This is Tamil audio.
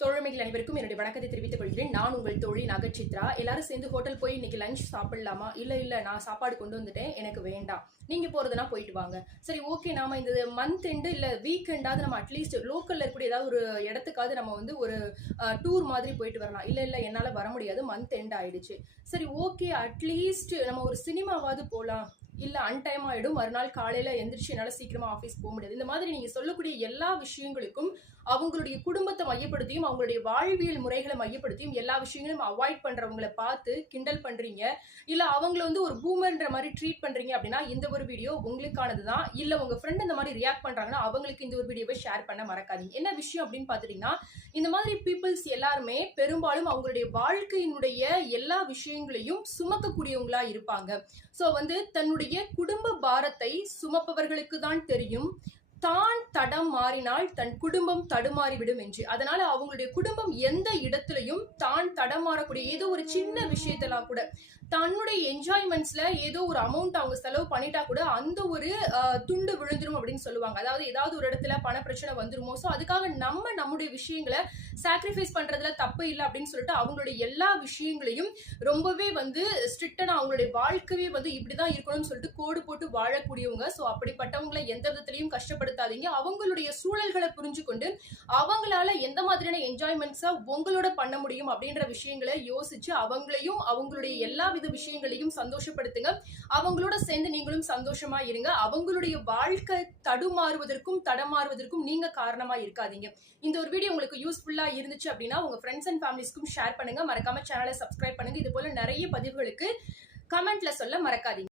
தோழமைகள் அனைவருக்கும் என்னுடைய வணக்கத்தை தெரிவித்துக் கொள்கிறேன். நான் உங்கள் தோழி நகச்சித்ரா. எல்லாரும் சேர்ந்து ஹோட்டல் போய் இன்னைக்கு லஞ்ச் சாப்பிடலாமா? இல்ல நான் சாப்பாடு கொண்டு வந்துட்டேன், எனக்கு வேண்டாம், நீங்க போறதுனா போயிட்டு வாங்க. சரி, ஓகே, நாம இந்த மந்த் எண்டு இல்ல வீக் எண்டாவது நம்ம அட்லீஸ்ட் லோக்கல்ல இருக்கக்கூடிய ஏதாவது ஒரு இடத்துக்காவது நம்ம வந்து ஒரு டூர் மாதிரி போயிட்டு வரலாம். இல்ல என்னால வர முடியாது, மந்த் எண்ட் ஆயிடுச்சு. சரி, ஓகே, அட்லீஸ்ட் நம்ம ஒரு சினிமாவாவது போலாம். இல்ல அன்டைம் ஆயிடும், மறுநாள் காலையில எந்திரிச்சு என்னால சீக்கிரமா ஆபீஸ் போக முடியாது. இந்த மாதிரி நீங்க சொல்லக்கூடிய எல்லா விஷயங்களுக்கும் அவங்களுடைய குடும்பத்தை மையப்படுத்தியும் அவங்களுடைய வாழ்வியல் முறைகளை மையப்படுத்தியும் எல்லா விஷயங்களும் அவாய்ட் பண்றவங்களை பார்த்து கிண்டல் பண்றீங்க, இல்ல அவங்கள வந்து ஒரு பூமர்ன்ற மாதிரி ட்ரீட் பண்றீங்க அப்படின்னா இந்த ஒரு வீடியோ உங்களுக்கானதுதான். இல்ல உங்க ஃப்ரெண்ட் இந்த மாதிரி ரியாக்ட் பண்றாங்கன்னா அவங்களுக்கு இந்த ஒரு வீடியோவை ஷேர் பண்ண மறக்காதீங்க. என்ன விஷயம் அப்படின்னு பாத்துட்டீங்கன்னா, இந்த மாதிரி பீப்புள்ஸ் எல்லாருமே பெரும்பாலும் அவங்களுடைய வாழ்க்கையினுடைய எல்லா விஷயங்களையும் சுமக்கக்கூடியவங்களா இருப்பாங்க. சோ வந்து தன்னுடைய குடும்ப பாரத்தை சுமப்பவர்களுக்கு தான் தெரியும் தான் தடம் மாறினால் தன் குடும்பம் தடுமாறிவிடும் என்று. அதனால அவங்களுடைய குடும்பம் எந்த இடத்திலையும் தான் தடமாறக்கூடிய ஏதோ ஒரு சின்ன விஷயத்தெல்லாம் கூட தன்னுடைய என்ஜாய்மெண்ட்ஸ்ல ஏதோ ஒரு அமௌண்ட் அவங்க செலவு பண்ணிட்டா கூட அந்த ஒரு துண்டு விழுந்துரும் அப்படின்னு சொல்லுவாங்க. அதாவது ஏதாவது ஒரு இடத்துல பண பிரச்சனை வந்துருமோ, சோ அதுக்காக நம்முடைய விஷயங்களை சாக்ரிஃபைஸ் பண்றதுல தப்பு இல்லை அப்படின்னு சொல்லிட்டு அவங்களுடைய எல்லா விஷயங்களையும் ரொம்பவே வந்து ஸ்ட்ரிக்டா அவங்களுடைய வாழ்க்கையே வந்து இப்படிதான் இருக்கணும்னு சொல்லிட்டு கோடு போட்டு வாழக்கூடியவங்க. சோ அப்படிப்பட்டவங்களை எந்த விதத்திலையும் கஷ்டப்படுத்தாதீங்க. அவங்களுடைய சூழல்களை புரிஞ்சு கொண்டு அவங்களால எந்த மாதிரியான என்ஜாய்மெண்ட்ஸா உங்களோட பண்ண முடியும் அப்படின்ற விஷயங்களை யோசிச்சு அவங்களையும் அவங்களுடைய எல்லா வித விஷயங்களையும் சந்தோஷப்படுத்துங்க. அவங்களோட சேர்ந்து நீங்களும் சந்தோஷமா இருங்க. அவங்களுடைய வாழ்க்கை தடுமாறுவதற்கும் தடமாறுவதற்கும் நீங்க காரணமா இருக்காதீங்க. இந்த ஒரு வீடியோ உங்களுக்கு யூஸ்ஃபுல்லா இருந்துச்சு அப்படின்னா உங்க ஃப்ரெண்ட்ஸ் அண்ட் ஃபேமிலிஸ்க்கும் ஷேர் பண்ணுங்க. மறக்காம சேனலை சப்ஸ்கிரைப் பண்ணுங்க. இது போல நிறைய பதிவுகளுக்கு கமெண்ட்ல சொல்ல மறக்காதீங்க.